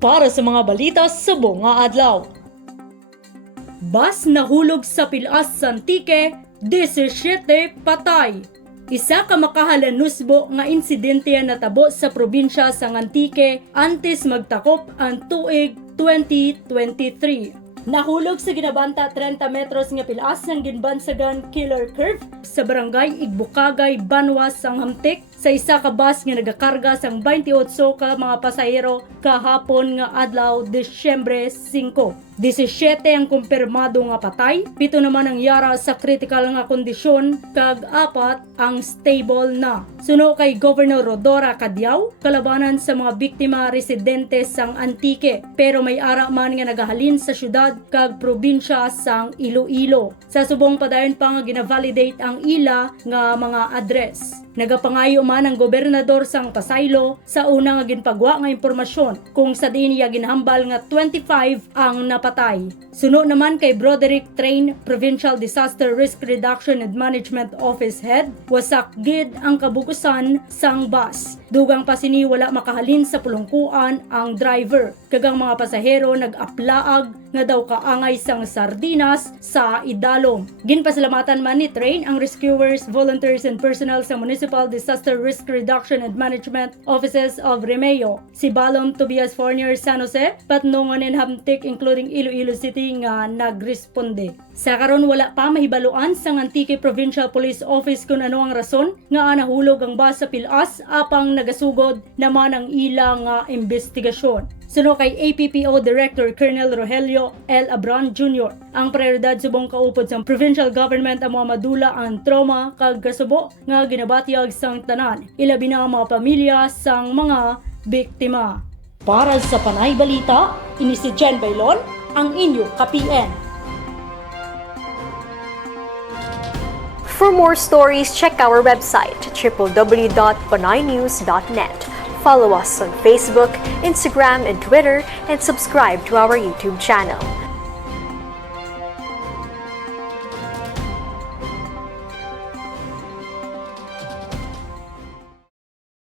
para sa mga balita sa buong adlaw. Bas nahulog sa Pilas Santique, 17 patay. Isa ka makahalanusbo nga insidente natabo sa probinsya sa Antique antes magtakop ang tuig 2023. Nahulog sa ginabanta 30 metros nga pilas ng ginbansagan Killer Curve sa barangay Igbukagay, Banwas, sang Hamtik sa isa ka bus nga nagakarga sang 28 ka mga pasahero kahapon nga adlaw Desyembre 5. 17 ang kumpirmado nga patay, pito naman ang yara sa critical nga kondisyon, kag apat ang stable na. Suno kay Governor Rodora Cadiao, kalabanan sa mga biktima residente sang Antique, pero may ara man nga nagahalin sa syudad kag probinsya sang Iloilo. Sa subong padayon pa nga ginavalidate ang ila nga mga address. Nagapangayo man ang gobernador sang Pasaylo sa una nga ginpagwa nga impormasyon kung sa din niya ginhambal nga 25 ang napatay. Suno naman kay Broderick Train, Provincial Disaster Risk Reduction and Management Office Head, wasak gid ang kabukusan sang bus. Dugang pasini wala makahalin sa pulungkuan ang driver. Kagang mga pasahero nag-aplaag nga daw kaangay sang sardinas sa idalom. Ginpasalamatan man ni Train ang rescuers, volunteers and personnel sa Municipal Disaster Risk Reduction and Management Offices of Remeo. Si Balom Tobias Fournier San Jose, Patnongan and Hamtik including Iloilo City nga nagresponde. Sa karon wala pa mahibaluan sang Antique Provincial Police Office kung ano ang rason nga nahulog ang bus sa Pilas apang nagasugod naman ang ilang nga investigasyon. Suno kay APPO Director Colonel Rogelio L. Abran Jr. Ang prioridad subong kaupod sa provincial government ang mga madula ang trauma kag kasubo nga ginabatyag sang tanan. Ilabi na ang mga pamilya sang mga biktima. Para sa Panay Balita, ini si Jen Bailon, ang inyo ka-PN. For more stories, check our website www.panaynews.net. Follow us on Facebook, Instagram, and Twitter, and subscribe to our YouTube channel.